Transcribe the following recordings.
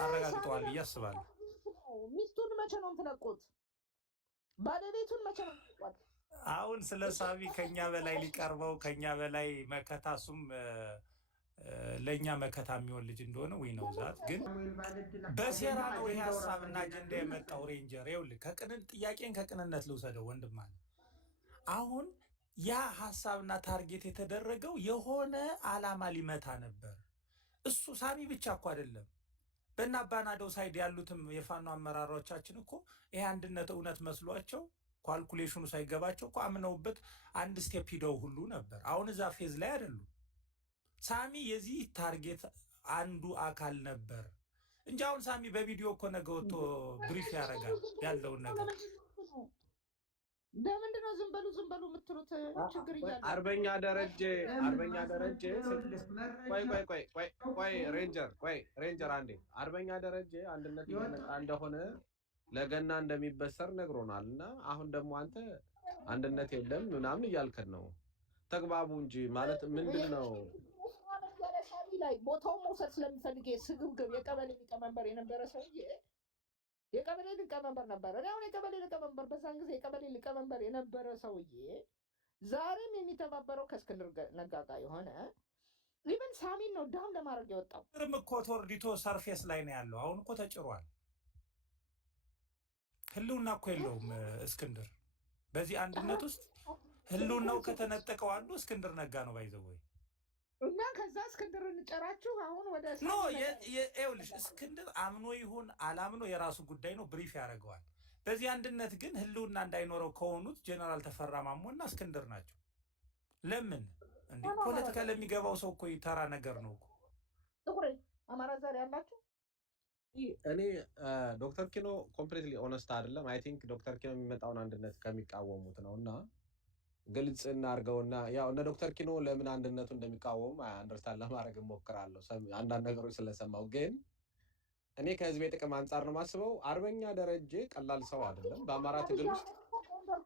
አረጋግጠዋል ብዬ አስባለሁ። ሚስቱን መቼ ነው የምትለቁት? ባለቤቱን መቼ ነው የምትለቁት? አሁን ስለ ሳሚ ከኛ በላይ ሊቀርበው ከኛ በላይ መከታሱም ለእኛ መከታ የሚሆን ልጅ እንደሆነ ወይ ነው ዛት ግን በሴራ ነው ይሄ ሀሳብና አጀንዳ የመጣው። ሬንጀር ይኸውልህ ጥያቄን ከቅንነት ልውሰደው ወንድም አለ። አሁን ያ ሀሳብና ታርጌት የተደረገው የሆነ አላማ ሊመታ ነበር። እሱ ሳሚ ብቻ እኮ አይደለም። በእነ አባናደው ሳይድ ያሉትም የፋኖ አመራሮቻችን እኮ ይሄ አንድነት እውነት መስሏቸው ካልኩሌሽኑ ሳይገባቸው እኮ አምነውበት አንድ ስቴፕ ሂደው ሁሉ ነበር። አሁን እዛ ፌዝ ላይ አይደሉም። ሳሚ የዚህ ታርጌት አንዱ አካል ነበር እንጂ አሁን ሳሚ በቪዲዮ እኮ ነገ ወጥቶ ብሪፍ ያደርጋል ያለውን ነገር። ለምንድነው ዝም በሉ የምትሉት? ችግር እያለ አርበኛ ደረጀ ቆይ ሬንጀር አንዴ አርበኛ ደረጀ አንድነት እየመጣ እንደሆነ ለገና እንደሚበሰር ነግሮናል። እና አሁን ደግሞ አንተ አንድነት የለም ምናምን እያልከን ነው። ተግባቡ እንጂ ማለት ምንድነው? ላይ ቦታው መውሰድ ስለሚፈልግ ስግብግብ የቀበሌ ሊቀመንበር የነበረ ሰውዬ የቀበሌ ሊቀመንበር ነበር። እኔ አሁን የቀበሌ ሊቀመንበር በዛን ጊዜ የቀበሌ ሊቀመንበር የነበረ ሰውዬ ዛሬም የሚተባበረው ከእስክንድር ነጋ ጋር የሆነ ኢቨን ሳሚን ነው ዳም ለማድረግ የወጣው። ምንም እኮ ተወርዲቶ ሰርፌስ ላይ ነው ያለው። አሁን እኮ ተጭሯል። ህልውና እኮ የለውም እስክንድር። በዚህ አንድነት ውስጥ ህልውናው ከተነጠቀው አንዱ እስክንድር ነጋ ነው። ባይዘወይ እና ከዛ እስክንድርን ጨራችሁ አሁን ወደ ኖ ይኸውልሽ እስክንድር አምኖ ይሁን አላምኖ የራሱ ጉዳይ ነው፣ ብሪፍ ያደርገዋል። በዚህ አንድነት ግን ህልውና እንዳይኖረው ከሆኑት ጀነራል ተፈራ ማሞና እስክንድር ናቸው። ለምን እንዴ? ፖለቲካ ለሚገባው ሰው እኮ ተራ ነገር ነው እኮ። ጥቁሬ አማራ ዛሬ ያላችሁ እኔ ዶክተር ኪኖ ኮምፕሊትሊ ኦነስት አይደለም። አይ ቲንክ ዶክተር ኪኖ የሚመጣውን አንድነት ከሚቃወሙት ነው እና ግልጽ እናድርገውና ያው እነ ዶክተር ኪኖ ለምን አንድነቱ እንደሚቃወሙ አንደርስታንድ ለማድረግ እሞክራለሁ አንዳንድ ነገሮች ስለሰማው። ግን እኔ ከህዝብ ጥቅም አንጻር ነው ማስበው። አርበኛ ደረጀ ቀላል ሰው አይደለም። በአማራ ትግል ውስጥ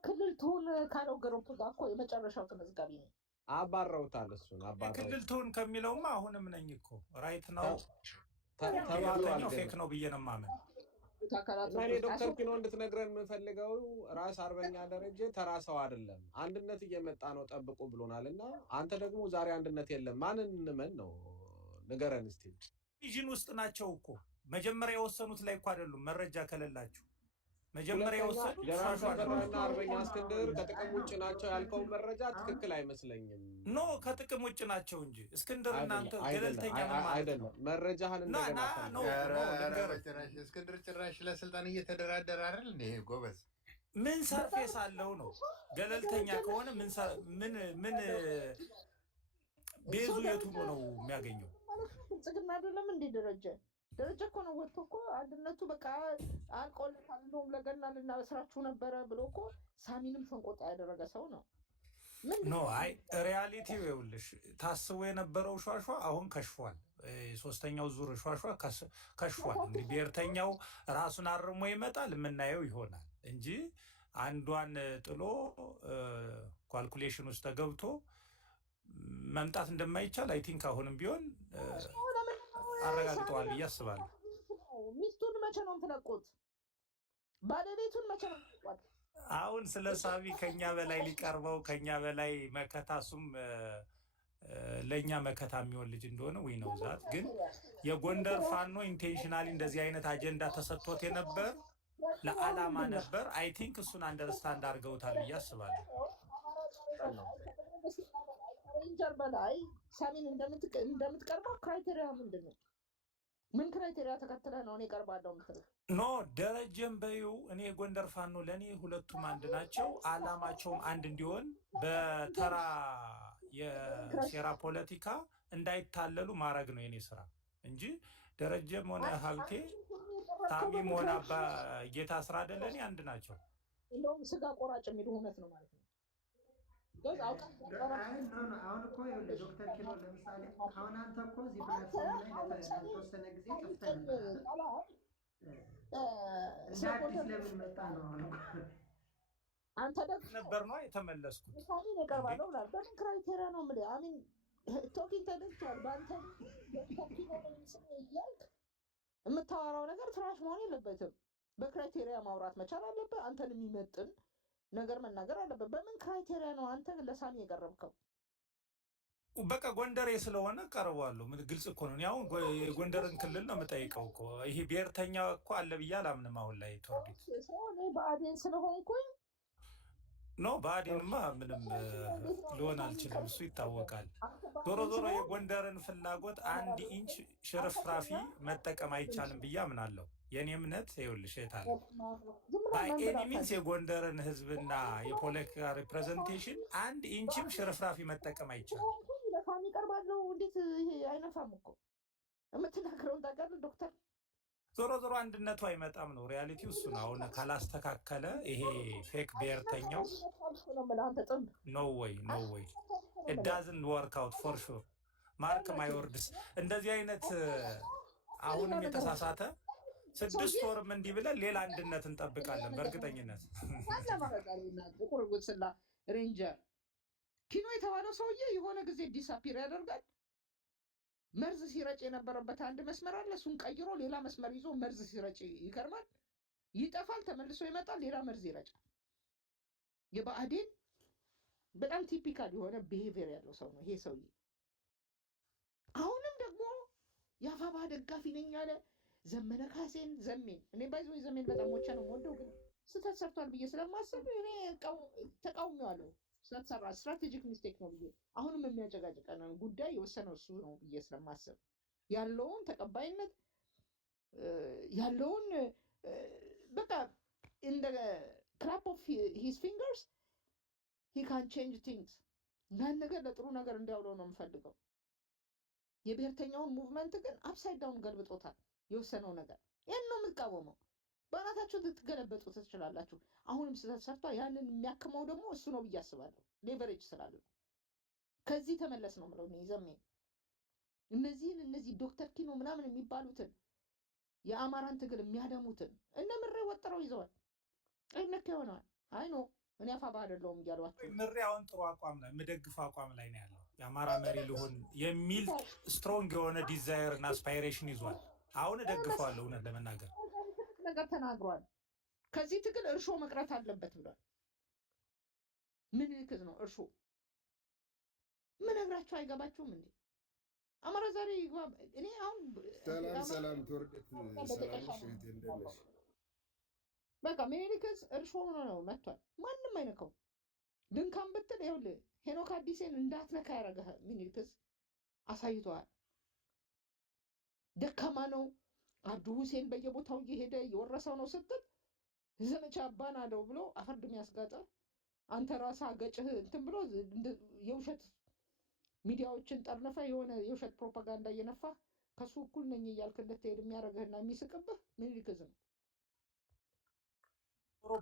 ክልል ትሁን ካለው ግሩፕ ጋር እኮ የመጨረሻው ተመዝጋቢ ነው። አባረውታል። እሱን አባረው ክልል ትሁን ከሚለውማ አሁንም ነኝ እኮ ራይት ነው ተባሏል። ፌክ ነው ብዬ ነው የማመን። እኔ ዶክተር ኪኖ እንድትነግረን የምፈልገው ራስ አርበኛ ደረጀ ተራ ሰው አይደለም። አንድነት እየመጣ ነው ጠብቁ ብሎናል። እና አንተ ደግሞ ዛሬ አንድነት የለም ማንን እንመን ነው? ንገረን እስቲ። ቪዥን ውስጥ ናቸው እኮ መጀመሪያ የወሰኑት ላይ እኮ አይደሉም። መረጃ ከሌላችሁ መጀመሪያ የወሰኑት ሻሻና አርበኛ እስክንድር ከጥቅም ውጭ ናቸው ያልከው መረጃ ትክክል አይመስለኝም። ኖ ከጥቅም ውጭ ናቸው እንጂ እስክንድር እናንተ ገለልተኛ አይደለም። መረጃህን እንደገና እስክንድር ጭራሽ ለስልጣን እየተደራደረ አይደል እንዴ? ጎበዝ ምን ሰርፌስ አለው ነው? ገለልተኛ ከሆነ ምን ቤዙ የቱ ነው የሚያገኘው? ጽግና አይደለም እንዴ ደረጀ እኮ ነው ወጥቶ እኮ አንድነቱ በቃ አልቆልታል እንደውም ለገና ልናበስራችሁ ነበረ ብሎ እኮ ሳሚንም ፈንቆጣ ያደረገ ሰው ነው። ኖ አይ ሪያሊቲው ይኸውልሽ ታስቦ የነበረው ሿሿ አሁን ከሽፏል። ሶስተኛው ዙር ሿሿ ከሽፏል። እንግዲህ ብሔርተኛው ራሱን አርሞ ይመጣል የምናየው ይሆናል እንጂ አንዷን ጥሎ ካልኩሌሽን ውስጥ ተገብቶ መምጣት እንደማይቻል አይ ቲንክ አሁንም ቢሆን አረጋግጠዋል ብዬ አስባለሁ። ሚስቱን መቼ ነው የምትለቁት? ባለቤቱን መቼ ነው የምትለቁት? አሁን ስለ ሳሚ ከኛ በላይ ሊቀርበው ከኛ በላይ መከታሱም ለእኛ መከታ የሚሆን ልጅ እንደሆነ ወይ ነው ዛት ግን የጎንደር ፋኖ ኢንቴንሽናሊ እንደዚህ አይነት አጀንዳ ተሰጥቶት የነበር ለዓላማ ነበር። አይ ቲንክ እሱን አንደርስታንድ አድርገውታል ብዬ አስባለሁ። ሬንጀር በላይ ሳሚን እንደምትቀርበው ክራይቴሪያ ምንድን ነው? ምን ክራይቴሪያ ተከትለ ነው እኔ ቀርባለሁ የምትለው? ኖ ደረጀም በይው እኔ ጎንደር ፋኖ ለእኔ ሁለቱም አንድ ናቸው። ዓላማቸውም አንድ እንዲሆን በተራ የሴራ ፖለቲካ እንዳይታለሉ ማድረግ ነው የኔ ስራ እንጂ ደረጀም ሆነ ሀብቴ ሳሚም ሆነ አባ ጌታ ስራ አይደለ እኔ አንድ ናቸው። እንደውም ስጋ ቆራጭ የሚሉ እውነት ነው ማለት ነው። አሁን እኮ ዶክተር ኪኖ ለምሳሌ አሁን አንተ እኮ እዚህ ፕላትፎርም ላይ ለተወሰነ ጊዜ ጠፍተህ ነበር። እንደ አዲስ ለምን መጣ ነው? አሁን አንተ ደግሞ ነበር ነው የተመለስኩት። ሳሚን የቀርባለሁ ብላል። በምን ክራይቴሪያ ነው የምልህ? አሚን ቶኪንግ ተደርቷል። በአንተ ዶክተር ኪኖ እያልክ የምታወራው ነገር ትራሽ መሆን የለበትም። በክራይቴሪያ ማውራት መቻል አለብህ። አንተን የሚመጥን ነገር መናገር አለበት። በምን ክራይቴሪያ ነው አንተ ለሳሚ የቀረብከው? በቃ ጎንደሬ ስለሆነ ቀርቧለሁ። ምን ግልጽ እኮ ነው። ያው የጎንደርን ክልል ነው የምጠይቀው እኮ። ይሄ ብሔርተኛ እኮ አለ ብዬ አላምንም። አሁን ላይ ቶርቢት እኔ ብአዴን ስለሆንኩኝ ኖ ብአዴንማ ምንም ሊሆን አልችልም። እሱ ይታወቃል። ዞሮ ዞሮ የጎንደርን ፍላጎት 1 ኢንች ሽርፍራፊ መጠቀም አይቻልም ብዬ አምናለሁ። የኔ እምነት ይኸውልሽ እህታለ ባይ ኤኒ ሚንስ የጎንደርን ህዝብና የፖለቲካ ሪፕሬዘንቴሽን 1 ኢንችም ሽርፍራፊ መጠቀም አይቻልም። ለፋሚ ቀርባለሁ። እንዴት ይሄ አይነፋም እኮ የምትናገረውን ታውቃለህ ዶክተር። ዞሮ ዞሮ አንድነቱ አይመጣም ነው ሪያሊቲው። እሱ ነው አሁን ካላስተካከለ ይሄ ፌክ ብሔርተኛው ኖ ወይ ኢት ዳዝንት ወርክ አውት ፎር ሹር። ማርክ ማይ ወርድስ። እንደዚህ አይነት አሁንም የተሳሳተ 6 ወርም እንዲህ ብለን ሌላ አንድነት እንጠብቃለን በእርግጠኝነት። ጥቁር ጉስላ ሬንጀር ኪኖ የተባለው ሰውዬ የሆነ ጊዜ ዲሳፒር ያደርጋል። መርዝ ሲረጭ የነበረበት አንድ መስመር አለ። እሱን ቀይሮ ሌላ መስመር ይዞ መርዝ ሲረጭ ይከርማል፣ ይጠፋል፣ ተመልሶ ይመጣል፣ ሌላ መርዝ ይረጫል። የብአዴን በጣም ቲፒካል የሆነ ቢሄቪየር ያለው ሰው ነው ይሄ ሰውዬ። አሁንም ደግሞ የአፋባ ደጋፊ ነኝ ያለ ዘመነ ካሴን ዘሜን እኔ ባይዞ ዘሜን በጣም ሞቻ ነው ወደው፣ ግን ስህተት ሰርቷል ብዬ ስለማስብ እኔ ተቃውሜዋለሁ። ስለተሰራ ስትራቴጂክ ሚስቴክ ነው ብዬ አሁንም የሚያጨቃጭቀን ጉዳይ የወሰነው እሱ ነው ብዬ ስለማስብ ያለውን ተቀባይነት ያለውን በቃ እንደ ክላፕ ኦፍ ሂዝ ፊንገርስ ሂ ካን ቼንጅ ቲንግስ። ያን ነገር ለጥሩ ነገር እንዲያውለው ነው የምፈልገው። የብሔርተኛውን ሙቭመንት ግን አፕሳይድ ዳውን ገልብጦታል። የወሰነው ነገር ያን ነው የምትቃወመው። በእናታችሁ ልትገለበጡ ትችላላችሁ። አሁንም ስህተት ሰርቷል። ያንን የሚያክመው ደግሞ እሱ ነው ብዬ አስባለሁ። ሌቨሬጅ ስላለው ከዚህ ተመለስ ነው የምለው እኔ ዘሜ። እነዚህ ዶክተር ኪኖ ምናምን የሚባሉትን የአማራን ትግል የሚያደሙትን እነ ምሬ ወጥረው ይዘዋል። አይነካ ይሆነዋል። አይ ኖ እኔ አፋባ አይደለሁም እያሏቸው። ምሬ አሁን ጥሩ አቋም ላይ የምደግፈው አቋም ላይ ነው ያለው። የአማራ መሪ ልሆን የሚል ስትሮንግ የሆነ ዲዛየር እና አስፓይሬሽን ይዟል። አሁን እደግፈዋለሁ። እውነት ለመናገር ነገር ተናግሯል። ከዚህ ትግል እርሾ መቅረት አለበት ብሏል። ምን ልክዝ ነው እርሾ? ምን ነግራችሁ አይገባችሁም እንዴ? አማራ ዛሬ ይግባ። እኔ አሁን ሰላም ትወርደት ሰላም እንደነሽ በቃ ምኒልክስ እርሾ ነው መጥቷል። ማንም አይነካው። ድንካም ብትል ይኸውልህ ሄኖክ አዲሴን እንዳትነካ ያደረገህ ምኒልክስ አሳይቷል። ደካማ ነው አብዱ ሁሴን በየቦታው እየሄደ እየወረሰው ነው ስትል ዘመቻ አባናደው ብሎ አፈርድም ያስጋጠ አንተ ራስህ አገጭህ እንትን ብሎ የውሸት ሚዲያዎችን ጠርነፈ የሆነ የውሸት ፕሮፓጋንዳ እየነፋ ከሱ እኩል ነኝ እያልክ እንድትሄድ የሚያደርግህና የሚስቅብህ ምኒልክዝ ነው።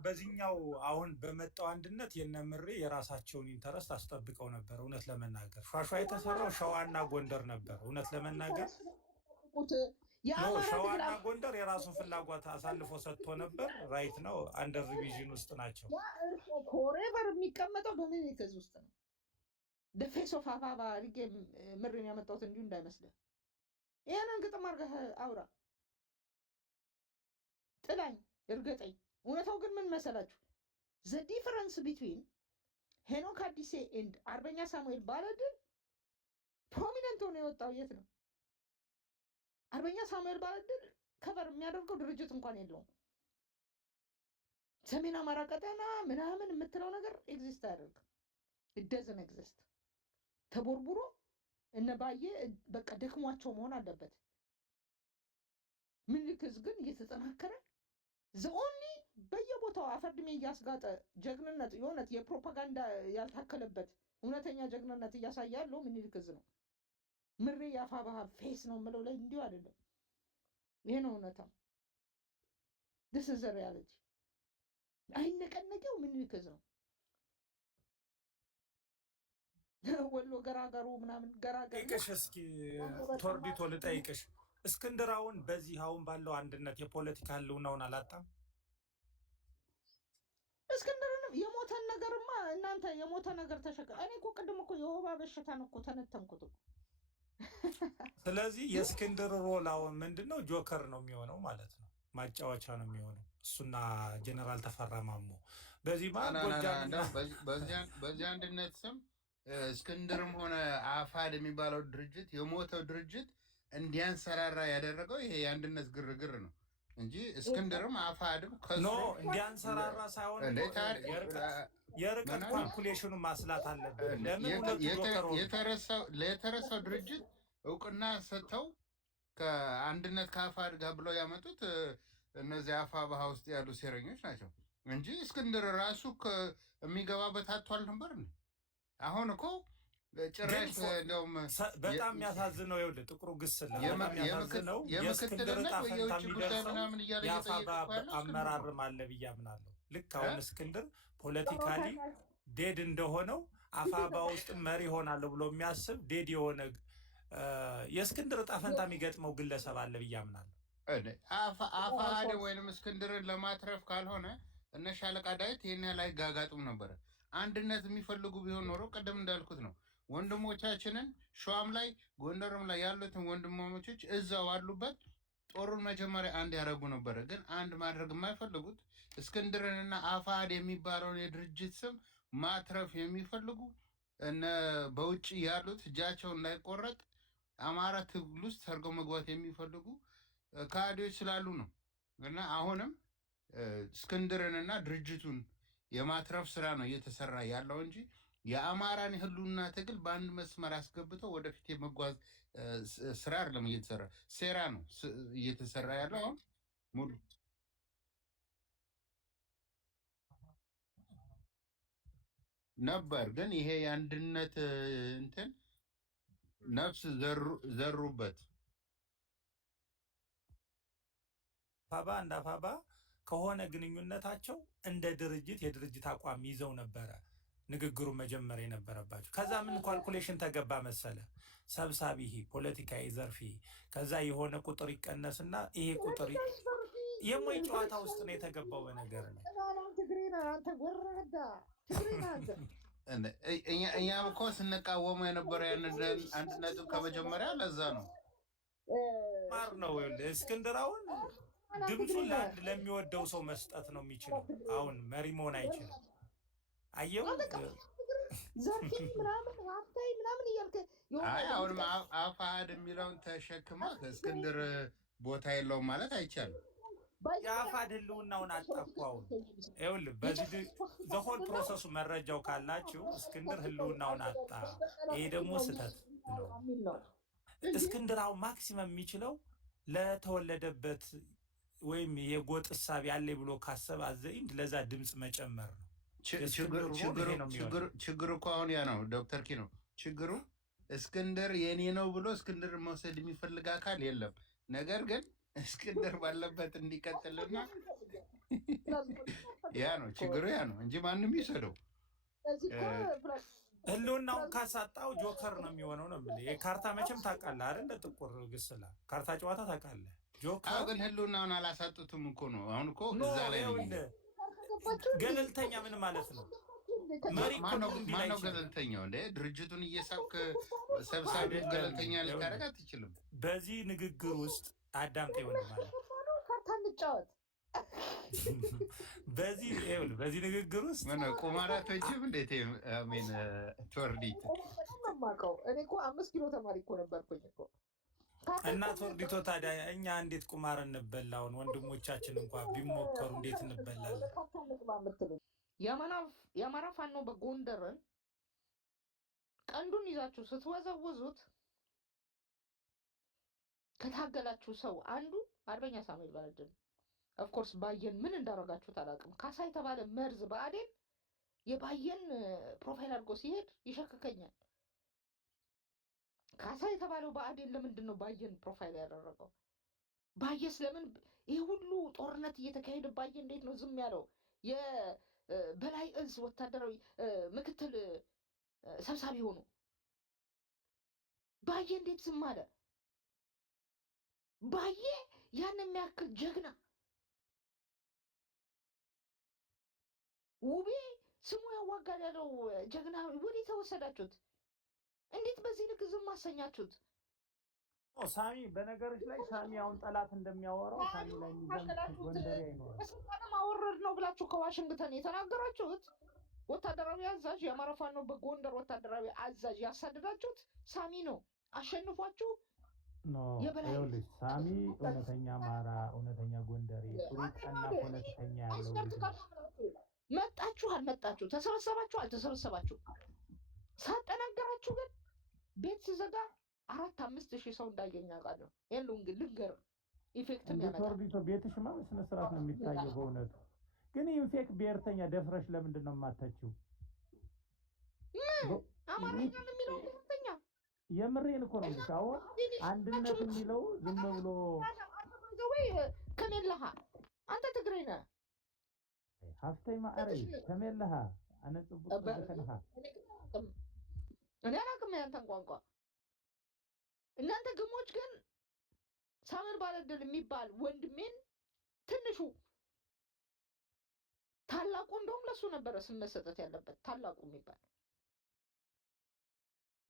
በዚህኛው አሁን በመጣው አንድነት የነምሬ የራሳቸውን ኢንተረስት አስጠብቀው ነበር። እውነት ለመናገር ሿሿ የተሰራው ሸዋና ጎንደር ነበር። እውነት ለመናገር ሸዋና ጎንደር የራሱን ፍላጎት አሳልፎ ሰጥቶ ነበር። ራይት ነው። አንደር ሪቪዥን ውስጥ ናቸው። ፎሬቨር የሚቀመጠው በምኒልክዝ ውስጥ ነው። ፌስ ኦፍ አፋባ አድርጌ ምሬን ያመጣሁት እንዲሁ እንዳይመስልህ። ይህንን ግጥም አድርገህ አውራ፣ ጥላኝ፣ እርገጠኝ። እውነታው ግን ምን መሰላችሁ? ዘ ዲፈረንስ ቢትዊን ሄኖክ አዲሴ ኤንድ አርበኛ ሳሙኤል ባለድል ፕሮሚነንት ሆኖ የወጣው የት ነው? አርበኛ ሳሙኤል ባለድል ከቨር የሚያደርገው ድርጅት እንኳን የለውም። ሰሜን አማራ ቀጠና ምናምን የምትለው ነገር ኤግዚስት አያደርግም። እደዝን ኤግዚስት ተቦርቡሮ እነባዬ በቃ ደክሟቸው መሆን አለበት። ምኒልክዝ ግን እየተጠናከረ ዘኦንሊ በየቦታው አፈርድሜ እያስጋጠ ጀግንነት የሆነት የፕሮፓጋንዳ ያልታከለበት እውነተኛ ጀግንነት እያሳየ ያለው ምኒልክዝ ነው። ምሬ የአፋብኃ ፌስ ነው የምለው ላይ እንዲሁ አይደለም። ይሄ ነው እውነታው። this is the reality። አይነቀነቀው ምኒልክዝ ነው። ወሎ ገራገሩ ምናምን ገራገሩ ጠይቅሽ እስኪ ቶርቢቶ ልጠይቅሽ። እስክንድር አሁን በዚህ አሁን ባለው አንድነት የፖለቲካ ህልውናውን አላጣም? እስክንድርንም የሞተን ነገርማ እናንተ የሞተ ነገር ተሸከ እኔ እኮ ቅድም እኮ የወባ በሽታን እኮ ተነተንኩት እኮ ስለዚህ የእስክንድር ሮል አሁን ምንድነው? ጆከር ነው የሚሆነው ማለት ነው። ማጫወቻ ነው የሚሆነው እሱና ጀነራል ተፈራ ማሞ። በዚህ ማለት ጎጃምና በዚህ አንድነት ስም እስክንድርም ሆነ አፋድ የሚባለው ድርጅት የሞተው ድርጅት እንዲያንሰራራ ያደረገው ይሄ የአንድነት ግርግር ነው እንጂ እስክንድርም አፋድም ኖ እንዲያንሰራራ ሳይሆን የርቀት ካልኩሌሽኑ ማስላት አለበት። ለምን ሁለቱ ጆከር የተረሳው ድርጅት እውቅና ሰጥተው ከአንድነት ከአፋድ ጋር ብለው ያመጡት እነዚህ አፋብኃ ውስጥ ያሉ ሴረኞች ናቸው እንጂ እስክንድር ራሱ የሚገባበት አጥቷል ነበር። አሁን እኮ ጭራሽ እንደውም በጣም የሚያሳዝነው ይኸውልህ ጥቁሩ ግስላ በጣም የሚያሳዝነው የእስክንድር ዕጣ ፈንታ የሚደርሰው የአፋብኃ አመራርም አለ ብዬ አምናለሁ። ልክ አሁን እስክንድር ፖለቲካሊ ዴድ እንደሆነው አፋብኃ ውስጥ መሪ ሆናለሁ ብሎ የሚያስብ ዴድ የሆነ የእስክንድር ዕጣ ፈንታ የሚገጥመው ግለሰብ አለ ብዬ አምናለሁ። አፋሕድ ወይንም እስክንድርን ለማትረፍ ካልሆነ እነ ሻለቃ ዳዊት ይህን ያህል አይጋጋጡም ነበረ። አንድነት የሚፈልጉ ቢሆን ኖሮ ቀደም እንዳልኩት ነው ወንድሞቻችንን ሸዋም ላይ ጎንደርም ላይ ያሉትን ወንድማሞቾች እዛው አሉበት ጦሩን መጀመሪያ አንድ ያደረጉ ነበረ። ግን አንድ ማድረግ የማይፈልጉት እስክንድርንና አፋሕድ የሚባለውን የድርጅት ስም ማትረፍ የሚፈልጉ እነ በውጭ ያሉት እጃቸው እንዳይቆረጥ አማራ ትግል ውስጥ ሰርገው መግባት የሚፈልጉ ካድሬዎች ስላሉ ነው። እና አሁንም እስክንድርንና ድርጅቱን የማትረፍ ስራ ነው እየተሰራ ያለው እንጂ የአማራን ህልውና ትግል በአንድ መስመር አስገብተው ወደፊት የመጓዝ ስራ አይደለም እየተሰራ ሴራ ነው እየተሰራ ያለው አሁን ሙሉ ነበር። ግን ይሄ የአንድነት እንትን ነፍስ ዘሩበት። አፋብኃ እንደ አፋብኃ ከሆነ ግንኙነታቸው እንደ ድርጅት የድርጅት አቋም ይዘው ነበረ ንግግሩ መጀመር የነበረባቸው። ከዛ ምን ካልኩሌሽን ተገባ መሰለ? ሰብሳቢ ፖለቲካዊ ዘርፊ፣ ከዛ የሆነ ቁጥር ይቀነስና ይሄ ቁጥር የሞይ ጨዋታ ውስጥ ነው የተገባው። በነገር ነው እኛም እኮ ስንቃወሙ የነበረ አንድነቱ ከመጀመሪያ ለዛ ነው ማር ነው እስክንድራውን ድምፁን ለአንድ ለሚወደው ሰው መስጠት ነው የሚችለው። አሁን መሪ መሆን አይችልም። አየው አሁንም አፋሕድ የሚለውን ተሸክማ እስክንድር ቦታ የለውም ማለት አይቻልም። የአፋሕድ ህልውናውን አጣኩ። አሁን ይኸውልህ በዚህ ዘሆል ፕሮሰሱ መረጃው ካላችሁ እስክንድር ህልውናውን አጣ። ይሄ ደግሞ ስህተት ነው። እስክንድር አሁን ማክሲመም የሚችለው ለተወለደበት ወይም የጎጥ እሳቤ ያለ ብሎ ካሰብ አዘይንድ ለዛ ድምፅ መጨመር ነው። ችግሩ እኮ አሁን ያ ነው ዶክተር ኪኖ ችግሩ እስክንድር የኔ ነው ብሎ እስክንድር መውሰድ የሚፈልግ አካል የለም። ነገር ግን እስክንድር ባለበት እንዲቀጥልና ያ ነው ችግሩ ያ ነው እንጂ ማንም ይሰደው ህልውናውን ካሳጣው ጆከር ነው የሚሆነው ነው የምልህ። የካርታ መቼም ታውቃለህ አይደል? ጥቁር ግስላ ካርታ ጨዋታ ታውቃለህ። ጆከር ግን ህልውናውን አላሳጡትም እኮ ነው። አሁን እኮ እዛ ላይ ነው ገለልተኛ ምን ማለት ነው? መሪ ማነው ገለልተኛው? እንደ ድርጅቱን እየሳብክ ሰብሳቢ ገለልተኛ ልታደርግ አትችልም። በዚህ ንግግር ውስጥ አዳምጠኝ ይሆን ማለት ካርታ እንጫወት። በዚህ ንግግር ውስጥ ምን ቁማራቶችም እንዴት አሜን ቶርዲት እኔ እኮ 5 ኪሎ ተማሪ እኮ ነበርኩኝ እኮ እና ቶርዲቶ ታዲያ እኛ እንዴት ቁማር እንበላውን? ወንድሞቻችን እንኳን ቢሞከሩ እንዴት እንበላለን? የአማራ ፋኖ በጎንደርን ቀንዱን ይዛችሁ ስትወዘውዙት ከታገላችሁ ሰው አንዱ አርበኛ ሳሙኤል ባልደም ኦፍኮርስ ባየን ምን እንዳረጋችሁት አላውቅም። ካሳ የተባለ መርዝ ብአዴን የባየን ፕሮፋይል አድርጎ ሲሄድ ይሸክከኛል። ካሳ የተባለው ብአዴን ለምንድን ነው ባየን ፕሮፋይል ያደረገው? ባየስ ለምን ይህ ሁሉ ጦርነት እየተካሄደ ባየ እንዴት ነው ዝም ያለው? የበላይ እዝ ወታደራዊ ምክትል ሰብሳቢ ሆኖ ባየ እንዴት ዝም አለ? ባየ ያን የሚያክል ጀግና ውቤ ስሙ ያዋጋል ያለው ጀግና ወዴት ተወሰዳችሁት? እንዴት በዚህ ልክ ዝም አሰኛችሁት? ሳሚ በነገሮች ላይ ሳሚ አሁን ጠላት እንደሚያወራው ሳሚ ላይ የሚዘምት ጎንደሬ አይኖርም። ስልጣንም አወረድ ነው ብላችሁ ከዋሽንግተን የተናገራችሁት ወታደራዊ አዛዥ የአማራ ፋኖ በጎንደር ወታደራዊ አዛዥ ያሳደዳችሁት ሳሚ ነው። አሸንፏችሁ ይኸውልሽ ሳሚ እውነተኛ አማራ እውነተኛ ጎንደሬ ጥሩ ቀና ፖለቲከኛ ያለው ልጅ ነው። መጣችሁ አልመጣችሁ፣ ተሰበሰባችሁ አልተሰበሰባችሁ፣ ሳጠናገራችሁ ግን ቤት ሲዘጋ 4-5 ሺህ ሰው እንዳገኘ አውቃለሁ። የሉም ግን ልንገር ኢፌክት ቢቶ ቤትሽማ በስነ ስርዓት ነው የሚታየው። በእውነቱ ግን ኢንፌክት ብሔርተኛ ደፍረሽ ለምንድን ነው የማታችው? አማርኛ የሚለው ብሔርተኛ የምሬን እኮ ነው። አሁን አንድነት የሚለው ዝም ብሎ ከሜላሃ አንተ ትግሬ ነህ ሀፍተይ ማዕረይ ከሜላሃ አነጽቡት ተከለሃ እኔ አላውቅም ያንተን ቋንቋ። እናንተ ግሞች ግን ሳምር ባለድል የሚባል ወንድሜን ትንሹ ታላቁ እንደውም ለሱ ነበረ ስም መሰጠት ያለበት ታላቁ የሚባል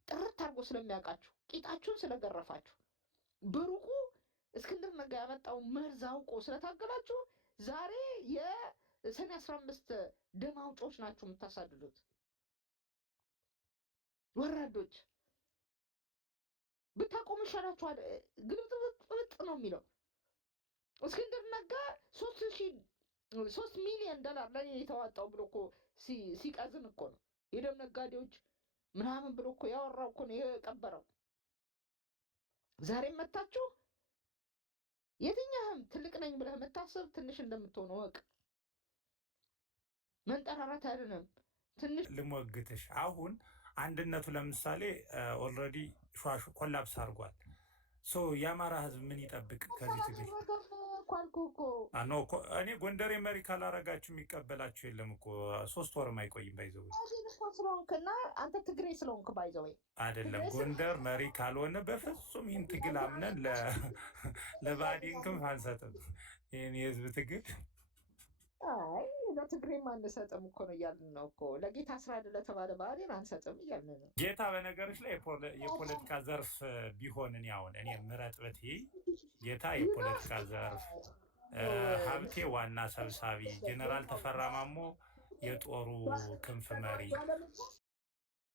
ጥርት አድርጎ ስለሚያውቃችሁ ቂጣችሁን ስለገረፋችሁ ብሩቁ እስክንድር ነጋ ያመጣው መርዝ አውቆ ስለታገላችሁ ዛሬ የሰኔ 15 ደም አውጮች ናችሁ የምታሳድዱት ወራዶች። ብታቆሙ ይሻላችኋል። ግልብጥብጥ ነው የሚለው እስክንድር ነጋ 3 ሚሊዮን ዶላር ለኔ የተዋጣው ብሎ እኮ ሲቀዝን እኮ ነው የደም ነጋዴዎች ምናምን ብሎ እኮ ያወራው እኮ ነው የቀበረው። ዛሬ መታችሁ የትኛህም ትልቅ ነኝ ብለህ የምታስብ ትንሽ እንደምትሆን ወቅ መንጠራራት አይደለም። ትንሽ ልሞግትሽ አሁን አንድነቱ ለምሳሌ ኦልሬዲ ኮላፕስ አድርጓል። ሶ የአማራ ህዝብ ምን ይጠብቅ ከዚህ ትግል? እኔ ጎንደሬ መሪ ካላረጋችሁ የሚቀበላችሁ የለም እኮ 3 ወርም አይቆይም። ባይዘው ስለሆንክና አንተ ትግሬ ስለሆንክ ባይዘው አይደለም ጎንደር መሪ ካልሆነ በፍጹም ይህን ትግል አምነን ለባዕዲን ክንፍ አንሰጥም። ይህን የህዝብ ትግል አይ ለትግሬም አንሰጥም እኮ ነው እያልን ነው እኮ። ለጌታ አስራድ ለተባለ ባዕዲን አንሰጥም እያልን ነው። ጌታ በነገሮች ላይ የፖለቲካ ዘርፍ ቢሆን እኔ አሁን እኔ ምረጥ ብትይ ጌታ የፖለቲካ ዘርፍ ሀብቴ ዋና ሰብሳቢ፣ ጀነራል ተፈራ ማሞ የጦሩ ክንፍ መሪ